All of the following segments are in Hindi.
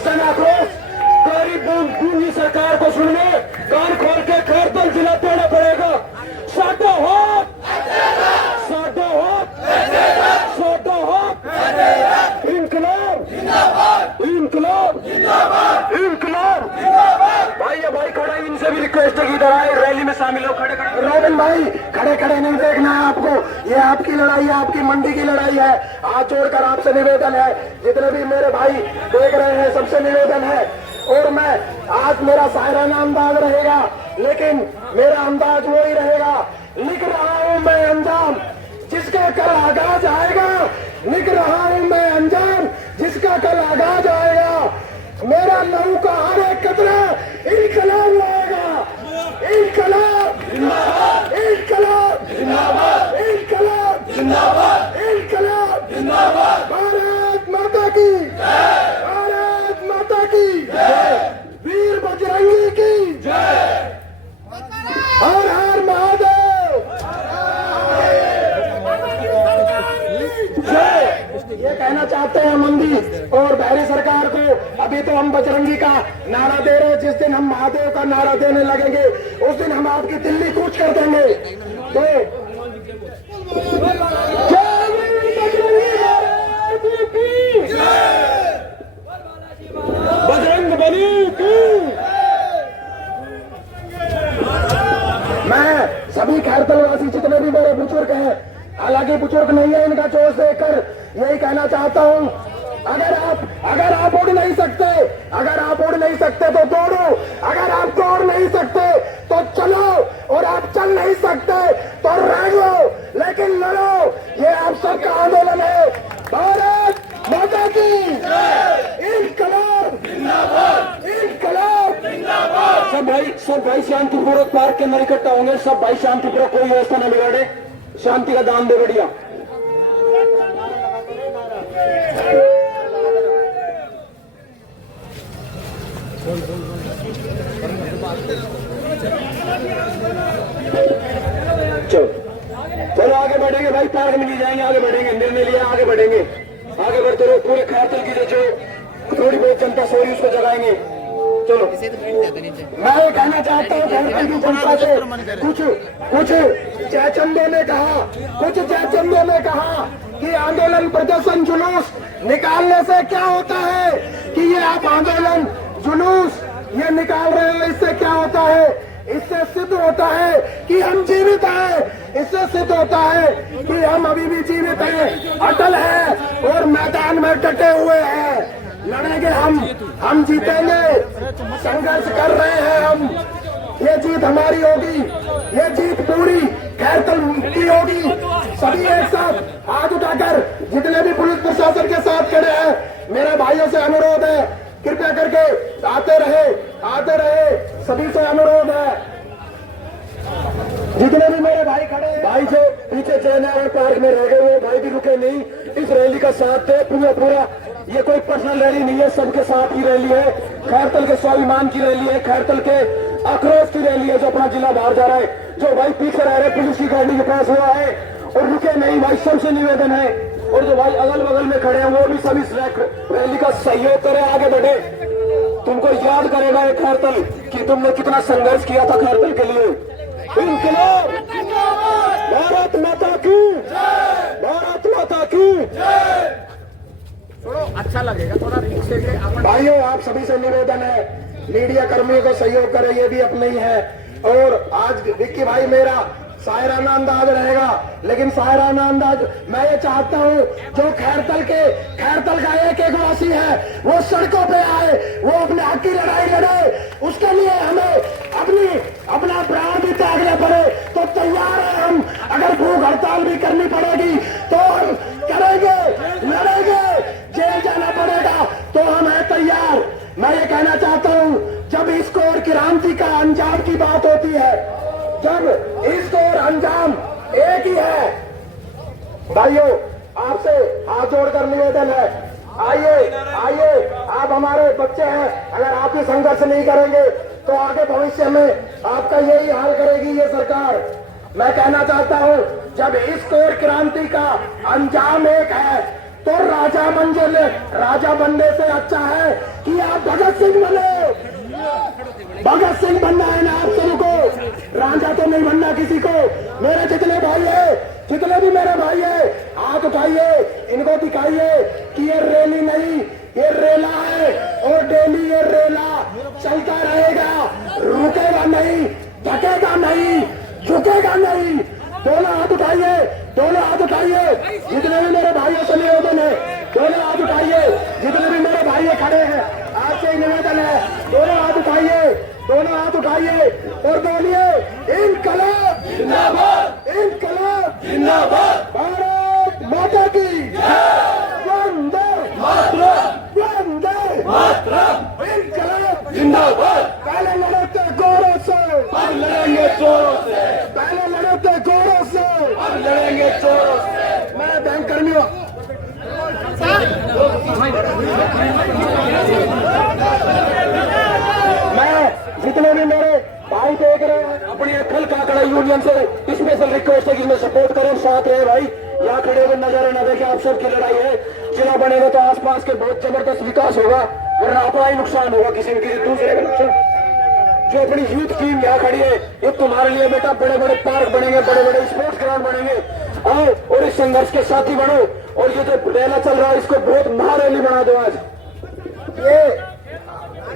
जन आक्रोश गरीब पूंजी सरकार को सुनने कान खोल के खैरतल जिला तोड़ना पड़ेगा। साडा हक, साडा हक, साडा हक। इनकलाब जिंदाबाद, इनकलाब जिंदाबाद, इनकलाब जिंदाबाद। भाई खड़ा, इनसे भी रिक्वेस्ट है कि इधर आए, रैली में शामिल हो। खड़े खड़े रोबिन भाई, खड़े खड़े नहीं देखना है आपको, ये आपकी लड़ाई है, आपकी मंडी की लड़ाई है। हाथ जोड़कर आपसे निवेदन है, जितने भी मेरे भाई देख रहे हैं सबसे निवेदन है। और मैं आज मेरा शायराना अंदाज रहेगा, लेकिन मेरा अंदाज वो ही रहेगा। लिख रहा हूं मैं अंजाम जिसका कल आगाज आएगा, लिख रहा हूं मैं अंजाम जिसका कल आगाज आएगा। मेरा लहू का हर एक कतरा इनकलाब लाएगा। इनकलाब जिंदाबाद, इनकलाब जिंदाबाद, इनकलाब जिंदाबाद, इनकलाब जिंदाबाद। भारत माता की जय, भारत माता की जय, वीर बजरंगी की जय, हर हर महादेव जय। ये कहना चाहते हैं मंदी और बहरी सरकार को, अभी तो हम बजरंगी का नारा दे रहे हैं, जिस दिन हम महादेव का नारा देने लगेंगे उस दिन हम आपकी दिल्ली कूच कर देंगे। तो बजरंग बली की। मैं सभी खैरतलवासी जितने भी मेरे बुजुर्ग हैं, हालांकि बुजुर्ग नहीं है, इनका जोश देखकर यही कहना चाहता हूं, अगर आप उड़ नहीं सकते, अगर आप उड़ नहीं सकते तो दौड़ो, अगर आप दौड़ नहीं सकते तो चलो, और आप चल नहीं सकते तो रहो, लेकिन लड़ो। ये आप सबका आंदोलन है। भारत माता की इनकलाब जिंदाबाद, इनकलाब जिंदाबाद। सब भाई शांतिपूर्वक पार्क के अंदर इकट्ठा होंगे। सब भाई शांतिपूर्वक, कोई व्यवस्था न बिगाड़े, शांति का दान दे। बढ़िया चलो आगे बढ़ेंगे भाई, पार्क में नहीं जाएंगे, आगे बढ़ेंगे, निर्णय लिया, आगे बढ़ेंगे, आगे बढ़ते रहो। पूरे खैरतल की जो थोड़ी बहुत जनता सो रही उसको जगाएंगे। चलो मैं ये कहना चाहता हूँ खैरतल की जनता से, कुछ जयचंदों ने कहा कि आंदोलन प्रदर्शन जुलूस निकालने से क्या होता है, कि ये आप आंदोलन जुलूस ये निकाल रहे हो, इससे क्या होता है? इससे सिद्ध होता है कि हम जीवित हैं, इससे सिद्ध होता है कि हम अभी भी जीवित हैं, अटल हैं और मैदान में डटे हुए हैं। लड़ेंगे हम जीतेंगे, संघर्ष कर रहे हैं हम। ये जीत हमारी होगी, ये जीत पूरी खैरतल की होगी। सभी एक साथ हाथ उठाकर, जितने भी पुलिस प्रशासन के साथ खड़े हैं, मेरे भाइयों से अनुरोध है, कृपया करके आते रहे, सभी से अनुरोध है। जितने भी मेरे भाई खड़े हैं, भाई जो पीछे चैन है पार्क में रह गए, वो भाई भी रुके नहीं, इस रैली का साथ दे पूरा। ये कोई पर्सनल रैली नहीं है, सबके साथ की रैली है, खैरतल के स्वाभिमान की रैली है, खैरतल के आक्रोश की रैली है, जो अपना जिला बाहर जा रहा है। जो भाई पीछे रह रहे पुलिस की गाड़ी के पास हुआ है और रुके नहीं, भाई सबसे निवेदन है। और जो भाई अगल बगल में खड़े हैं वो भी सब इस रैली का सहयोग करें, आगे बढ़े। तुमको याद करेगा ये खैरतल कि तुमने कितना संघर्ष किया था खैरतल के लिए। इनकलाब भारत माता की, भारत माता की। अच्छा लगेगा थोड़ा भाइयों, आप सभी से निवेदन है, मीडिया कर्मियों को सहयोग करें, ये भी अपने ही है। और आज विक्की भाई मेरा शायराना अंदाज रहेगा, लेकिन शायराना अंदाज मैं ये चाहता हूँ, जो खैरतल का एक वासी है वो सड़कों पे आए, वो अपने हक की लड़ाई लड़े। उसके लिए हमें अपना प्राण भी त्यागना पड़े तो तैयार है हम। अगर भूख हड़ताल भी करनी पड़ेगी तो हम करेंगे, लड़ेंगे, जेल जाना पड़ेगा तो हम हैं तैयार। मैं ये कहना चाहता हूँ, जब इसको और क्रांति का अंजाम की बात होती है, जब इसको और अंजाम एक ही है। भाइयों, आपसे हाथ जोड़कर निवेदन है, आइए, आप हमारे बच्चे हैं। अगर आप ये संघर्ष नहीं करेंगे तो आगे भविष्य में आपका यही हाल करेगी ये सरकार। मैं कहना चाहता हूं, जब इस कोर क्रांति का अंजाम एक है तो राजा बनने से अच्छा है कि आप भगत सिंह बने। भगत सिंह बनना है ना आप सबको, राजा तो नहीं बनना किसी को। मेरे जितने भाई है, जितने भी मेरे भाई है, हाथ उठाइए, इनको दिखाइए कि ये रैली नहीं, ये रेला है और डेली ये रेला चलता रहेगा, रुकेगा नहीं, थकेगा नहीं, झुकेगा नहीं। दोनों हाथ उठाइए, दोनों हाथ उठाइए, जितने भी मेरे भाइयों से निवेदन है, दोनों हाथ उठाइए, जितने भी मेरे भाई खड़े हैं, आपसे निवेदन है, दोनों हाथ उठाइए, दोनों हाथ उठाइए और बोलिए इनकलाब जिंदाबाद, इनकलाब जिंदाबाद, भारत माता की वंदे मातरम, वंदे मातरम, इनकलाब जिंदाबाद। पहले लड़े थे गौरव से, अब लड़ेंगे चोरों से, पहले लड़े थे गौरव से, अब लड़ेंगे चोरों से। मैं बैंक कर्मियों जितने भी मेरे भाई देख रहे हैं अपनी अखिल काकड़ा यूनियन से स्पेशल रिक्वेस्ट है कि इसमें सपोर्ट करें, साथ रहे भाई। यहाँ खड़े हुए नजारे न देखें, आप सबकी लड़ाई है। जिला बनेगा तो आसपास के बहुत जबरदस्त विकास होगा, वरना अपना ही नुकसान होगा, किसी न किसी दूसरे का नुकसान। जो अपनी यूथ टीम यहाँ खड़ी है, ये तुम्हारे लिए बेटा बड़े बड़े पार्क बनेंगे, बड़े बड़े स्पोर्ट्स ग्राउंड बनेंगे। आओ और इस संघर्ष के साथी बनो, और ये जो रैला चल रहा है इसको बहुत महारैली बना दो। आज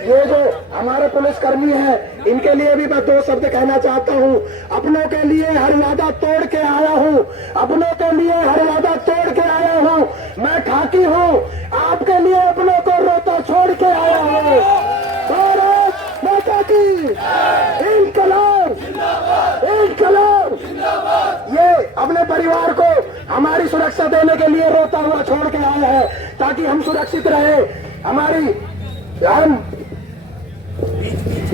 ये जो हमारे पुलिसकर्मी हैं, इनके लिए भी मैं दो शब्द कहना चाहता हूँ। अपनों के लिए हर वादा तोड़ के आया हूँ, अपनों के लिए हर वादा तोड़ के आया हूँ। मैं खाकी हूँ, आपके लिए अपनों को रोता छोड़ के आया हूँ। भारत माता की इनकलाब, इनकलाब। ये अपने परिवार को हमारी सुरक्षा देने के लिए रोता हुआ छोड़ के आया है, ताकि हम सुरक्षित रहे। हमारी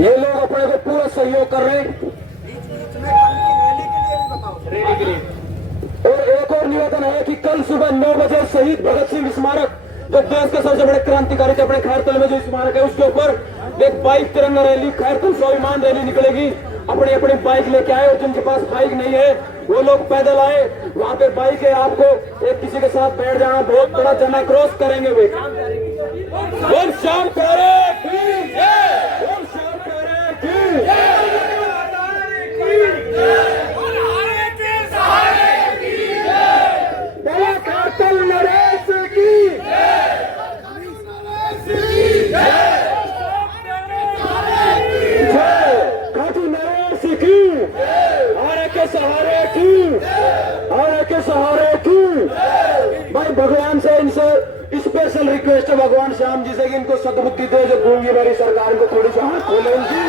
ये लोग अपने को पूरा सहयोग कर रहे हैं। और एक और निवेदन है कि कल सुबह 9 बजे शहीद भगत सिंह स्मारक, जो देश के सबसे बड़े क्रांतिकारी थे, अपने खैरतल में जो स्मारक है उसके ऊपर एक बाइक तिरंगा रैली, खैरतल स्वाभिमान रैली निकलेगी। अपनी अपनी बाइक लेके आए, और जिनके पास बाइक नहीं है वो लोग पैदल आए। वहां पे बाइक है, आपको एक किसी के साथ बैठ जाना, बहुत बड़ा जन आक्रोश करेंगे वे। और शाम करे सहारे की। भाई भगवान से इनसे स्पेशल रिक्वेस्ट है, भगवान श्याम जी से, कि इनको सद्बुद्धि दे, जो गूंगी मेरी सरकार को थोड़ी सी हाथ खोले इनकी।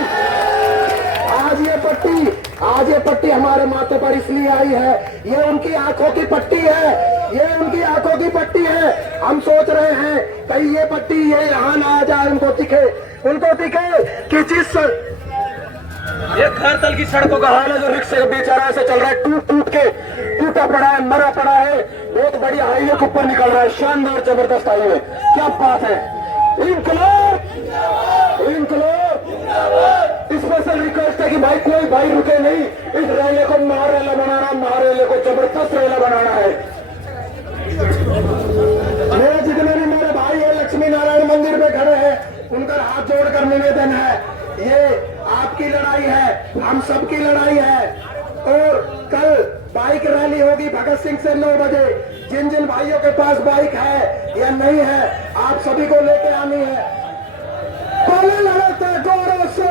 आज ये पट्टी हमारे माथे पर इसलिए आई है, ये उनकी आंखों की पट्टी है, ये उनकी आंखों की पट्टी है। हम सोच रहे हैं कहीं ये पट्टी ये यहाँ ना आ जाए, उनको दिखे कि जिस ये खैरतल की सड़कों का हाल है, जो रिक्शे के बेचारा ऐसे चल रहा है, टूट के टूटा पड़ा है, मरा पड़ा है। बहुत बड़ी हाईवे के ऊपर निकल रहा है, शानदार जबरदस्त हाईवे, क्या बात है। इनकलाब, इनकलाब। स्पेशल रिक्वेस्ट है कि भाई कोई भाई रुके नहीं, इस रैली को महारैला बनाना, महारैली को जबरदस्त रैला बनाना है। मेरे जितने भी मेरे भाई है लक्ष्मी नारायण मंदिर में खड़े हैं, उनका हाथ जोड़कर निवेदन है, ये आपकी लड़ाई है, हम सबकी लड़ाई है। और कल बाइक रैली होगी भगत सिंह से 9 बजे। जिन जिन भाइयों के पास बाइक है या नहीं है, आप सभी को लेके आनी है। पहले लड़े थे गौरव से,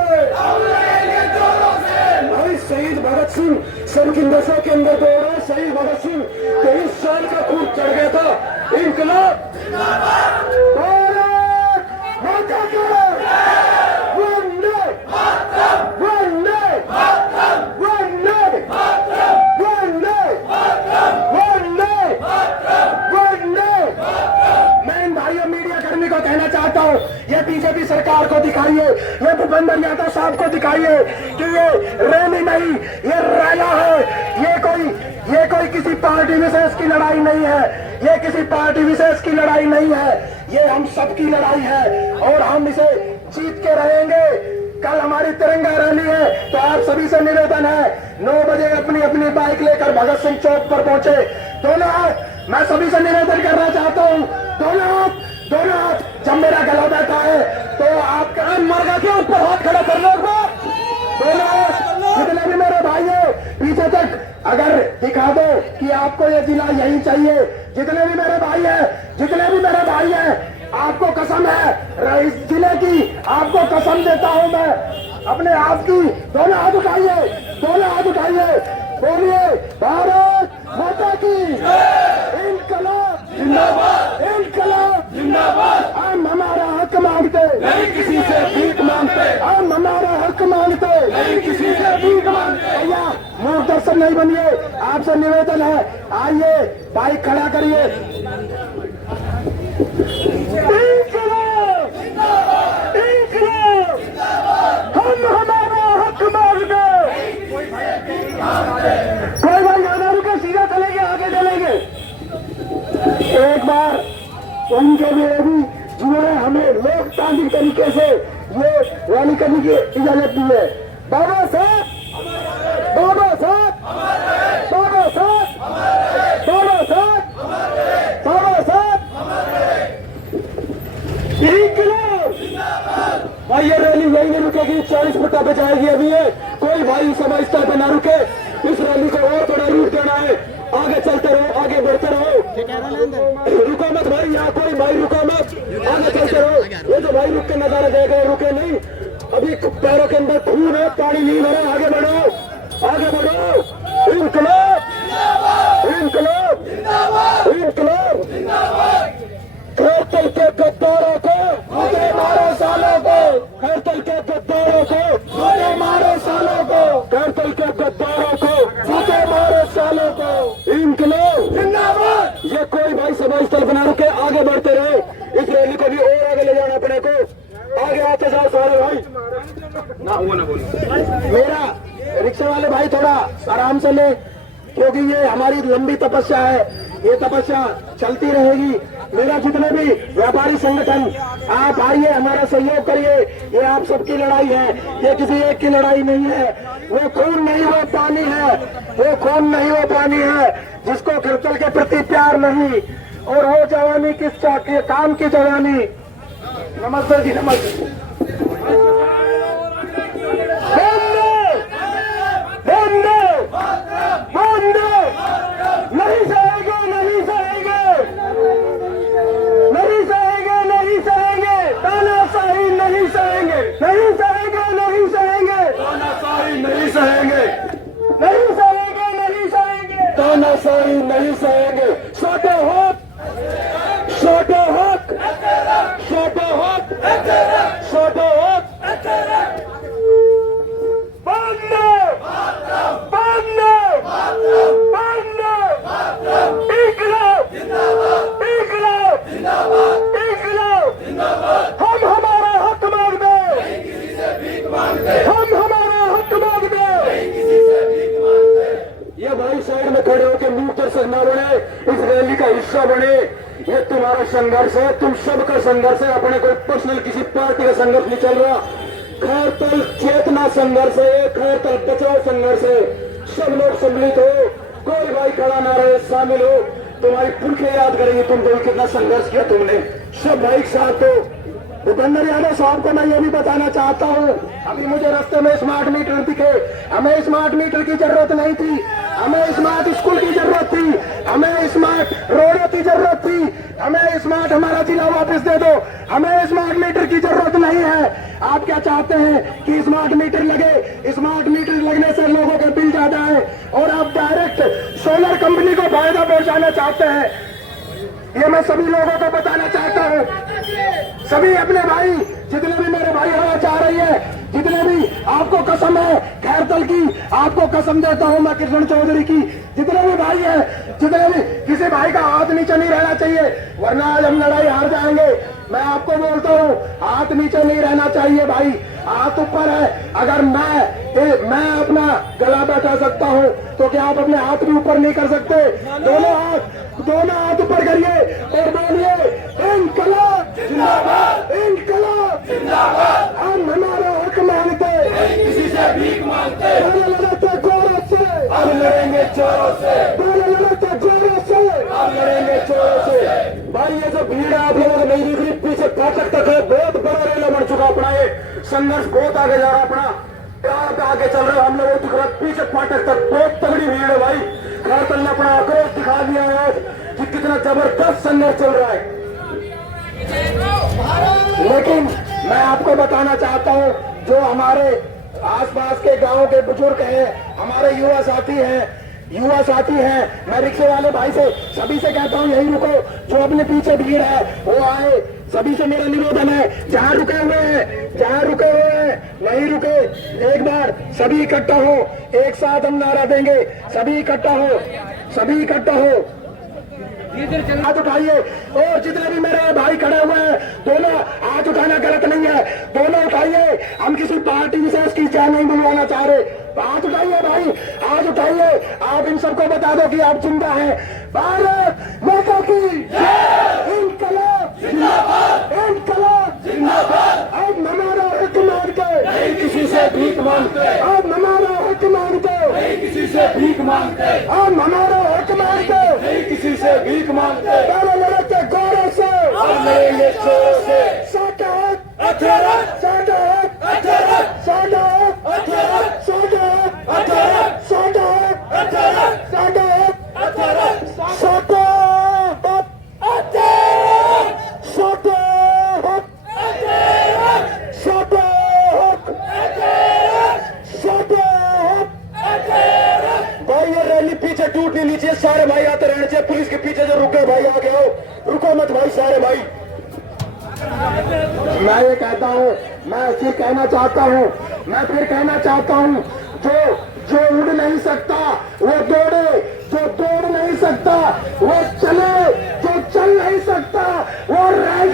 भाई शहीद भगत सिंह सबकी नशों के अंदर दौड़ रहे। शहीद भगत सिंह 23 साल का खून चढ़ गया था। इनकलाब कहना चाहता हूँ, ये बीजेपी सरकार को दिखाइए, ये भूपेंद्र यादव साहब को दिखाइए कि ये रैली नहीं, ये रैला है। ये कोई किसी पार्टी विशेष की लड़ाई नहीं है, ये किसी पार्टी विशेष की लड़ाई नहीं है, ये हम सबकी लड़ाई है और हम इसे जीत के रहेंगे। कल हमारी तिरंगा रैली है, तो आप सभी से निवेदन है 9 बजे अपनी अपनी बाइक लेकर भगत सिंह चौक पर पहुंचे। दोनों मैं सभी से निवेदन करना चाहता हूँ, दोनों हाथ जब मेरा गला बैठा है तो आपका मरगा के ऊपर हाथ खड़ा कर लो एक बार। दोनों हाथ, जितने भी मेरे भाई है पीछे तक अगर दिखा दो कि आपको ये जिला यही चाहिए। जितने भी मेरे भाई है आपको कसम है इस जिले की, आपको कसम देता हूं मैं अपने आप की। दोनों हाथ उठाइए, बोलिए भारत माता की, इनकलाब जिंदाबाद, इनकलाब जिंदाबाद। हम हमारा हक मांगते नहीं किसी से भीख मांगते, हम हमारा हक मांगते नहीं किसी से भीख मांगते। भैया मूर्ख दर्शक नहीं बनिए, आपसे निवेदन है, आइए बाइक खड़ा करिए। हम हमारा हक मांगते, कोई भाई ज्यादा रुके, सीधा चलेंगे, आगे चलेंगे। एक बार उनके लिए भी जिन्होंने हमें लोकतांत्रिक तरीके से ये रैली करने की इजाजत दी है। बाबा साहब, बाबा साहब, बाबा साहब, बाबा साहब, बाबा साहब, भाई ये रैली यही नहीं रुकेगी, 40 फुट पे जाएगी। अभी ये कोई भाई सभा स्थल पे ना रुके, इस रैली को और बड़ा रूट देना है। आगे चलते रहो, आगे बढ़ते रहो, रुको मत भाई, यहाँ कोई भाई रुको मत, आगे चलते रहो। ये जो भाई रुक के नजारा देगा रुके नहीं, अभी पैरों के अंदर खून है, पानी नहीं भरा, आगे बढ़ो, आगे बढ़ो। इनकलाब, इनकलाब, इनकलाब। खैरतल के गद्दारों को मुझे मारो, सालों को खैरतल के गद्दारों को मुझे मारो, सालों को खैरतल के गद्दारों को मुझे मारो, सालों को। इनकलाब जिंदाबाद। ये कोई भाई सभा स्थल बना के आगे बढ़ते रहे, इस रैली को भी और आगे ले जाना अपने को, आगे आते जाओ सारे भाई। मेरा रिक्शा वाले भाई थोड़ा आराम से ले, क्योंकि ये हमारी लंबी तपस्या है, ये तपस्या चलती रहेगी। मेरा जितने भी व्यापारी संगठन, आप आइए, हमारा सहयोग करिए, ये आप सबकी लड़ाई है, ये किसी एक की लड़ाई नहीं है। वो खून नहीं, वो पानी है, वो खून नहीं, वो पानी है, जिसको खिरचल के प्रति प्यार नहीं, और वो जवानी किस काम की जवानी। नमस्ते जी, नमस्ते। नहीं सहेंगे, नहीं सहेंगे, नहीं सहेंगे, नहीं सहेंगे, तानाशाही नहीं सहेंगे, नहीं सहेंगे, नहीं सहेंगे, तानाशाही नहीं सहेंगे, नहीं सहेंगे, नहीं सहेंगे, तानाशाही नहीं सहेंगे। छोटे हक, छोटे हक, छोटे हक, छोटे हक। हम हमारा हक मांगते, हम हमारा हक मांगते। ये भाई साइड में खड़े होकर मूक दर्शक न बने, इस रैली का हिस्सा बने। ये तुम्हारा संघर्ष है, तुम सबका संघर्ष है, अपने कोई पर्सनल किसी पार्टी का संघर्ष नहीं चल रहा। खैरतल चेतना संघर्ष है, खैरतल बचाओ संघर्ष है। सब लोग सम्मिलित हो, कोई भाई खड़ा ना रहे, शामिल हो। तुम्हारी पुरखे याद करेंगे तुम दोनों कितना संघर्ष किया तुमने। सब भाई साथ हो। भूपेंद्र यादव साहब को मैं ये भी बताना चाहता हूँ, अभी मुझे रास्ते में स्मार्ट मीटर दिखे, हमें स्मार्ट मीटर की जरूरत नहीं थी, हमें स्मार्ट स्कूल की जरूरत थी, हमें स्मार्ट रोडों की जरूरत थी, हमें स्मार्ट हमारा जिला वापस दे दो, हमें स्मार्ट मीटर की जरूरत नहीं है। आप क्या चाहते हैं कि स्मार्ट मीटर लगे, स्मार्ट मीटर लगने से लोगों के बिल ज्यादा है, और आप डायरेक्ट सोलर कंपनी को फायदा पहुंचाना चाहते हैं। ये मैं सभी लोगों को बताना चाहता हूँ, सभी अपने भाई, जितने भी मेरे भाई हवा चाह रही है, जितने भी आपको कसम है खैरतल की, आपको कसम देता हूँ मैं कृष्ण चौधरी की, जितने भी भाई है, जितने भी, किसी भाई का हाथ नीचे नहीं रहना चाहिए, वरना आज हम लड़ाई हार जाएंगे। मैं आपको बोलता हूँ, हाथ नीचे नहीं रहना चाहिए भाई, हाथ ऊपर है। अगर मैं अपना गला बैठा सकता हूँ तो क्या आप अपने हाथ भी ऊपर नहीं कर सकते? दोनों हाथ ऊपर करिए और बोलिए इनकलाब जिंदाबाद, इनकलाब जिंदाबाद। हम हमारा हक मांगते, किसी से भीख मांगते, लड़ते जोरों से, हम लड़ेंगे जोरों से, लड़ते जोरों से, हम लड़ेंगे फाटक तक है, बहुत बड़ा रेला बन चुका अपना ये संघर्ष, बहुत आगे जा रहा है अपना, प्यार पे आगे चल रहे हम लोग। दिख रहा पीछे फाटक तक बहुत तगड़ी भीड़ है भाई। खैरतल ने अपना आक्रोश दिखा दिया है कि कितना जबरदस्त संघर्ष चल रहा है। लेकिन मैं आपको बताना चाहता हूं, जो हमारे आसपास के गांव के बुजुर्ग हैं, हमारे युवा साथी हैं, मैं रिक्शे वाले भाई से सभी से कहता हूं यही रुको, जो अपने पीछे भीड़ है वो आए। सभी से मेरा निवेदन है, जहां रुके हुए हैं नहीं रुके, एक बार सभी इकट्ठा हो, एक साथ हम नारा देंगे, सभी इकट्ठा हो, हाथ उठाइए। और जितने भी मेरे भाई खड़े हुए हैं, दोनों हाथ उठाना गलत नहीं है, दोनों उठाइए। हम किसी पार्टी विशेष की जय नहीं बुलवाना चाह रहे, हाथ उठाइए भाई, हाथ उठाइए। आप इन सबको बता दो कि आप जिंदा हैं। भारत माता की जय, इनकलाब जिंदाबाद, इनकलाब जिंदाबाद। अब हमारा हक मांगते नहीं किसी से भीख मांगते, अब हमारा हक मांगते नहीं किसी से भीख मांगते, अब हमारा हक मांगते नहीं किसी से भीख मांगते। पहले लड़के गौरव से, अब लड़ेंगे जोर से। साटा हक अठारह, साटा हक अठारह, साटा हक अठारह, साटा हक अठारह, साटा हक अठारह, साटा हक अठारह, साटा हक अठारह, साटा हक अठारह, साटा हक अठारह, साटा हक अठारह। भाई ये रैली पीछे टूट नहीं लीजिए, सारे भाई आते रहने चाहिए। पुलिस के पीछे जो रुके भाई आगे आओ, रुको मत भाई सारे भाई। मैं ये कहता हूँ, मैं फिर कहना चाहता हूँ, जो उड़ नहीं सकता वो दौड़े, जो दौड़ नहीं सकता वो चले, जो चल नहीं सकता वो रहे,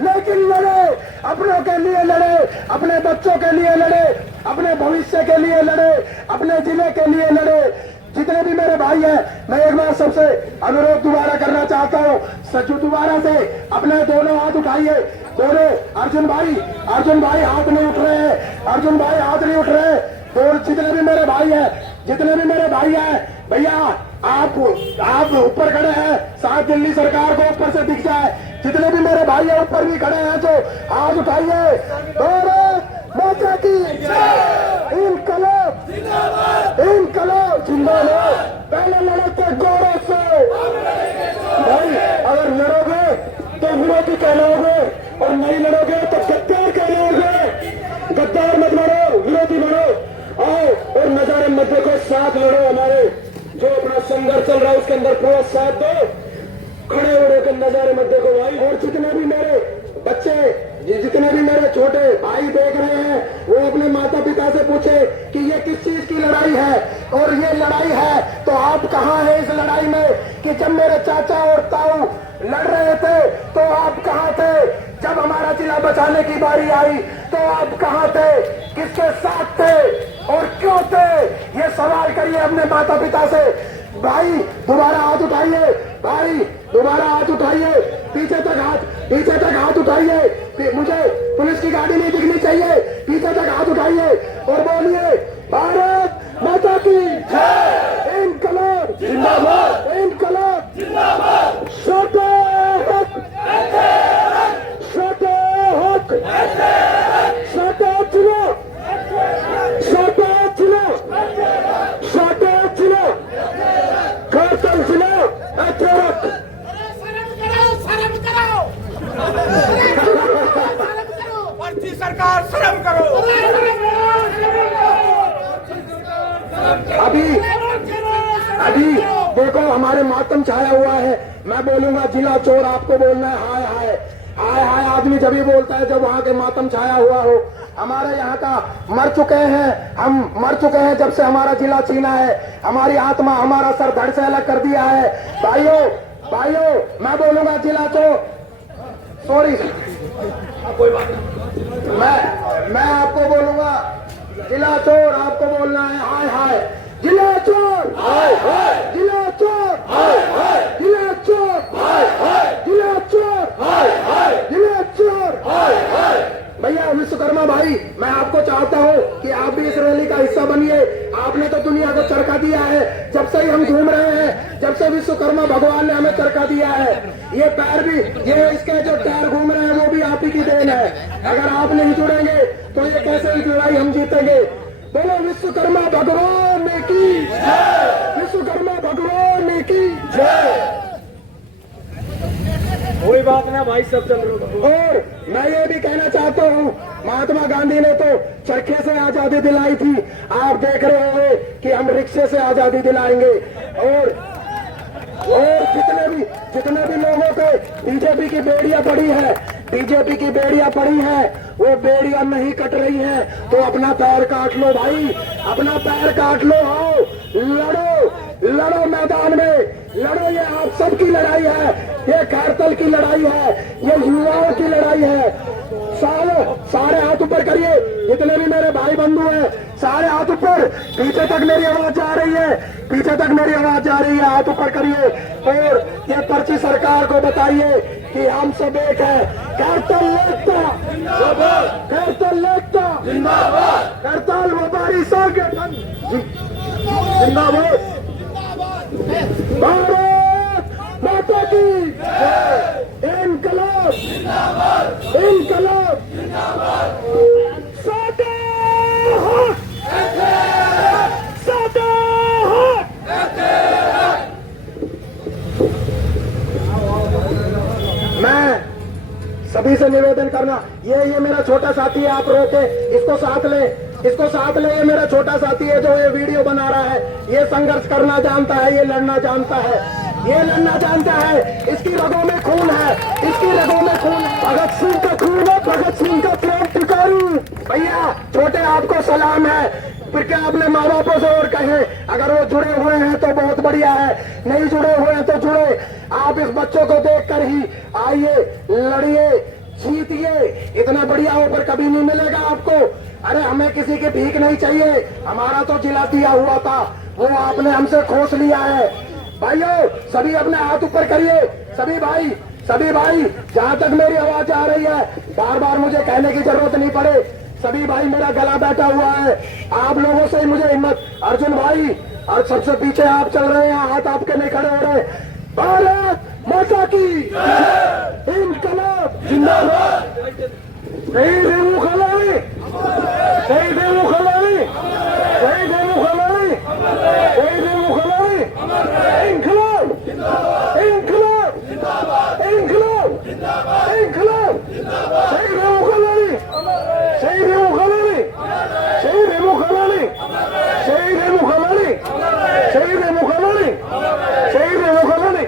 लेकिन लड़े, अपनों के लिए लड़े, अपने बच्चों के लिए लड़े, अपने भविष्य के लिए लड़े, अपने जिले के लिए लड़े। जितने भी मेरे भाई हैं, मैं एक बार सबसे अनुरोध दोबारा करना चाहता हूँ, सचू दोबारा से अपने दोनों हाथ उठाइए, दोनों। अर्जुन भाई हाथ नहीं उठ रहे हैं, अर्जुन भाई हाथ नहीं उठ रहे हैं। और जितने भी मेरे भाई हैं, भैया आप ऊपर खड़े हैं, शायद दिल्ली सरकार को ऊपर से दिख जाए। जितने भी मेरे भाई हैं ऊपर भी खड़े हैं, तो हाथ उठाइए। भारत माता की जय, इनकलाब जिंदाबाद। पहले लड़के गौरव से भाई, अगर लड़ोगे तो विरोधी कहलाओगे, और नहीं लड़ोगे तो गद्दार कहलाओगे। गद्दार मत बनो, विरोधी बनो। आओ और नजारे मत देखो, साथ लड़ो। हमारे जो अपना संघर्ष चल रहा है उसके अंदर पूरा साथ दो, खड़े हो के नजारे मत देखो भाई। और जितने भी मेरे बच्चे, जितने भी मेरे छोटे भाई देख रहे हैं, वो अपने माता पिता से पूछे कि ये किस चीज की लड़ाई है, और ये लड़ाई है तो आप कहाँ हैं इस लड़ाई में? कि जब मेरे चाचा और ताऊ लड़ रहे थे तो आप कहाँ थे? जब हमारा जिला बचाने की बारी आई तो आप कहाँ थे? किसके साथ थे और क्यों थे? ये सवाल करिए अपने माता पिता से। भाई दोबारा हाथ उठाइए, पीछे तक हाथ उठाइए। मुझे पुलिस की गाड़ी नहीं दिखनी चाहिए, पीछे तक हाथ उठाइए और बोलिए भारत माता की जय, इनकलाब जिंदाबाद, इनकलाब जिंदाबाद। छोटे हक, छोटे हक, छोटे चुनो, छोटे चुनो, छोटे चुनो, खैरतल जिला अठारह। पर्ची सरकार शर्म करो। अभी देखो हमारे मातम छाया हुआ है। मैं बोलूंगा जिला चोर, आपको बोलना है हाय हाय हाय हाय। आदमी जब ही बोलता है जब वहां के मातम छाया हुआ हो। हमारे यहाँ का मर चुके हैं, हम मर चुके हैं जब से हमारा जिला छीना है। हमारी आत्मा, हमारा सर धड़ से अलग कर दिया है। भाइयों मैं बोलूंगा जिला चोर, सॉरी कोई बात नहीं, मैं आपको बोलूंगा जिला चोर, आपको बोलना है हाय हाय। जिला चोर हाय हाय, जिला चोर हाय हाय, जिला चोर हाय हाय, जिला चोर हाय हाय, जिला चोर हाय हाय। भैया विश्वकर्मा भाई, मैं आपको चाहता हूँ कि आप भी इस रैली का हिस्सा बनिए। आपने तो दुनिया को चरखा दिया है, जब से ही हम घूम रहे हैं, जब से विश्वकर्मा भगवान ने हमें चरखा दिया है। ये पैर भी, ये इसके जो टायर घूम रहे हैं वो भी आप ही की देन है। अगर आप नहीं जुड़ेंगे तो ये कैसे ही लड़ाई हम जीतेंगे। बोलो विश्वकर्मा भगवान की जय, विश्वकर्मा भगवान की जय। कोई बात ना भाई, सब चल रहा। और मैं ये भी कहना चाहता हूँ, महात्मा गांधी ने तो चरखे से आजादी दिलाई थी। आप देख रहे होंगे कि हम रिक्शे से आजादी दिलाएंगे। और जितने भी लोगों को बीजेपी की बेड़ियां पड़ी है, बीजेपी की बेड़ियां पड़ी है, वो बेड़ियां नहीं कट रही हैं, तो अपना पैर काट लो भाई, अपना पैर काट लो। आओ लड़ो, लड़ो मैदान में, लड़ो। ये आप सबकी लड़ाई है, ये खैरतल की लड़ाई है, ये युवाओं की लड़ाई है। सारे हाथ ऊपर करिए, जितने भी मेरे भाई बंधु हैं, सारे हाथ ऊपर। पीछे तक मेरी आवाज जा रही है, पीछे तक मेरी आवाज जा रही है, हाथ ऊपर करिए। और ये पर्ची सरकार को बताइए कि हम सब एक है। खैरतल एकता जिंदाबाद, खैरतल एकता जिंदाबाद, खैरतल व्यापारी संगठन जिंदाबाद। भारत माता की जय, इनकलाब जिंदाबाद, इनकलाब जिंदाबाद। सादा हक, सादा हक। मैं सभी से निवेदन करना, ये मेरा छोटा साथी है, आप रोके इसको साथ ले, इसको साथ ले। ये मेरा छोटा साथी है जो ये वीडियो बना रहा है, ये संघर्ष करना जानता है, ये लड़ना जानता है, ये लड़ना जानता है। इसकी रगों में खून है, इसकी रगों में खून है। भगत सिंह का खून है, भगत सिंह का क्रांतिकारी। भैया छोटे आपको सलाम है, फिर क्या अपने माँ बापों से और कहें। अगर वो जुड़े हुए हैं तो बहुत बढ़िया है, नहीं जुड़े हुए हैं तो जुड़े। आप इस बच्चों को देखकर ही आइए, लड़िए, जीतिए। इतना बढ़िया ऑफर कभी नहीं मिलेगा आपको। अरे हमें किसी की भीख नहीं चाहिए, हमारा तो जिला दिया हुआ था, वो आपने हमसे खोस लिया है। भाइयों सभी अपने हाथ ऊपर करिए, सभी भाई, सभी भाई। जहां तक मेरी आवाज आ रही है, बार बार मुझे कहने की जरूरत नहीं पड़े, सभी भाई मेरा गला बैठा हुआ है। आप लोगों से ही मुझे हिम्मत। अर्जुन भाई, और सबसे पीछे आप चल रहे हैं, हाथ आपके नहीं खड़े हो रहे। भारत माता की इनकलाब जिंदाबाद। शहीद देवू खलानी, शहीद देवू खलानी, शहीद देवू खलानी, शहीद देवू खलानी। इनकलाब, इनकलाब, इनकलाब, इनकलाब। शहीद देवू खलानी, शहीद देवू खलानी, शहीद देवू खलानी, शहीद देवू खलानी, शहीद देवू खलानी, शहीद देवू खलानी।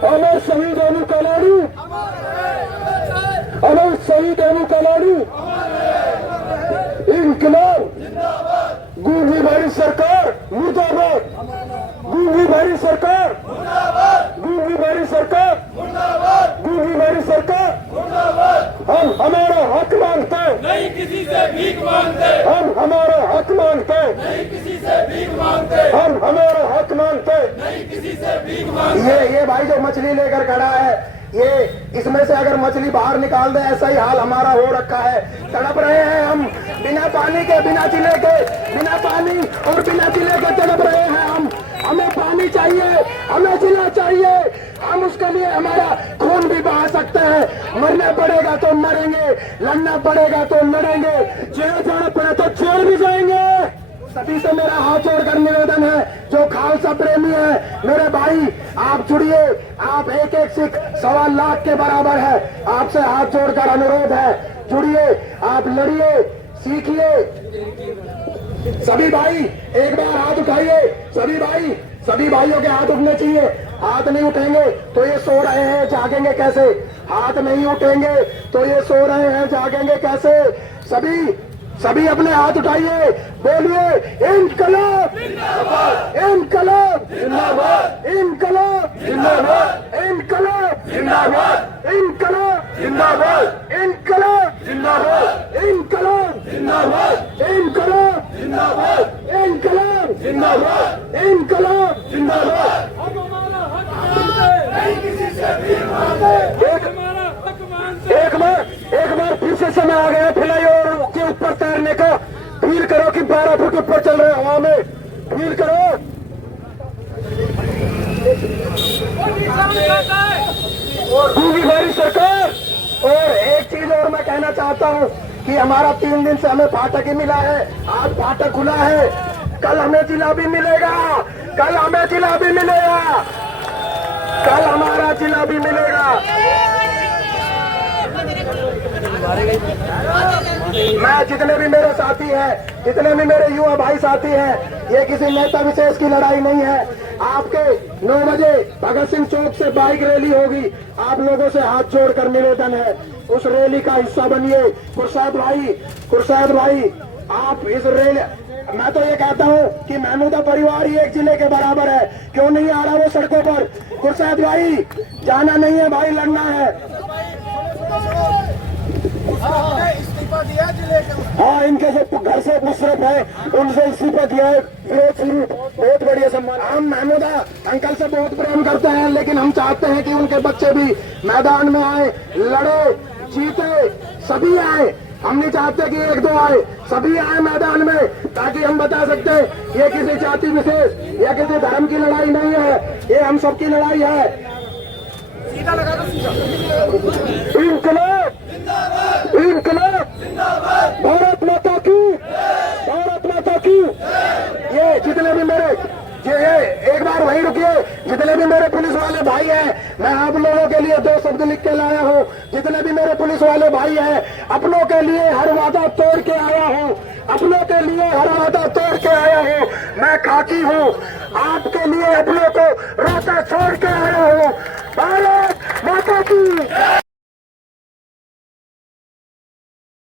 अमर शहीद अनु कलाड़ी, अमर शहीद अनु कलाड़ी। इनकलाब, गूंगी भरी सरकार मुर्दाबाद, गूंगी भरी सरकार, गूंगी भरी सरकार, गूंगी भरी सरकार। हम हमारा हक मांगते हैं, नहीं किसी से भीख मांगते, हम हमारा हक मांगते हैं, नहीं किसी से भीख मांगते, हम हमारा हक मांगते हैं। नहीं किसी से भीख मांगते। ये भाई जो मछली लेकर खड़ा है, ये इसमें से अगर मछली बाहर निकाल दे, ऐसा ही हाल हमारा हो रखा है। तड़प रहे हैं हम, बिना पानी के, बिना चिले के, बिना पानी और बिना चिले के तड़प रहे हैं हम। हमें पानी चाहिए, हमें चिला चाहिए। हम उसके लिए हमारा खून भी बहा सकते हैं। मरना पड़ेगा तो मरेंगे, लड़ना पड़ेगा तो लड़ेंगे, जेल जाना पड़े तो जेल भी जाएंगे। सभी से मेरा हाथ जोड़कर निवेदन है, जो खालसा प्रेमी है मेरे भाई, आप जुड़िए। आप एक एक सिख 1.25 लाख के बराबर है। आपसे हाथ जोड़कर अनुरोध है, जुड़िए, आप लड़िए, सीखिए। सभी भाई एक बार हाथ उठाइए, सभी भाई, सभी भाइयों के हाथ उठने चाहिए। हाथ नहीं उठेंगे तो ये सो रहे हैं, जागेंगे कैसे? हाथ नहीं उठेंगे तो ये सो रहे हैं, जागेंगे कैसे? सभी सभी अपने हाथ उठाइए, बोलिए इनकलाब, इनकलाब, जिंदाबाद, इनकलाब, जिंदाबाद, इनकलाब, जिंदाबाद, इनकलाब, जिंदाबाद, इनकलाब, जिंदाबाद, इनकलाब, जिंदाबाद, इनकलाब, जिंदाबाद, इनकलाब, जिंदाबाद, इनकलाब। जिंदाबाद। नहीं किसी से भीख मांगते, एक बार फिर से समय आ गया फ्लाईओवर के ऊपर तैरने का। फील करो कि 12 फुट ऊपर चल रहे हवा में, फील करो। दूंगी हमारी सरकार। और एक चीज और मैं कहना चाहता हूँ कि हमारा 3 दिन से हमें फाटक ही मिला है, आज फाटक खुला है, कल हमें जिला भी मिलेगा, कल हमें जिला भी मिलेगा, कल हमारा जिला भी मिलेगा। मैं जितने भी मेरे साथी हैं, जितने भी मेरे युवा भाई साथी हैं, ये किसी नेता विशेष की लड़ाई नहीं है। आपके 9 बजे भगत सिंह चौक से बाइक रैली होगी, आप लोगों से हाथ जोड़कर निवेदन है, उस रैली का हिस्सा बनिए। कुरशद भाई आप इस रैली, मैं तो ये कहता हूँ कि महमूदा परिवार ही एक जिले के बराबर है, क्यों नहीं आ रहा वो सड़कों पर? कुरशद भाई जाना नहीं है भाई, लड़ना है। हाँ, इनके जो घर से मुशरफ है उनसे इस्तीफा दिया है, बहुत बढ़िया सम्मान। हम महमूदा अंकल से बहुत प्रेम करते हैं, लेकिन हम चाहते हैं कि उनके बच्चे भी मैदान में आए, लड़े, जीते, सभी आए। हम नहीं चाहते कि 1-2 आए, सभी आए मैदान में, ताकि हम बता सकते हैं ये किसी जाति विशेष या किसी धर्म की लड़ाई नहीं है, ये हम सबकी लड़ाई है। इनकलाब, इनकलाब, भारत माता की, भारत माता की। ये जितने भी मेरे, एक बार वहीं रुकिए, जितने भी मेरे पुलिस वाले भाई हैं, मैं आप लोगों के लिए 2 शब्द लिख के लाया हूँ। जितने भी मेरे पुलिस वाले भाई हैं, अपनों के लिए हर वादा तोड़ के आया हूँ, अपनों के लिए हर वादा तोड़ के आया हूँ। मैं खाकी हूँ, आपके लिए अपनों को रोता छोड़ के आया हूँ।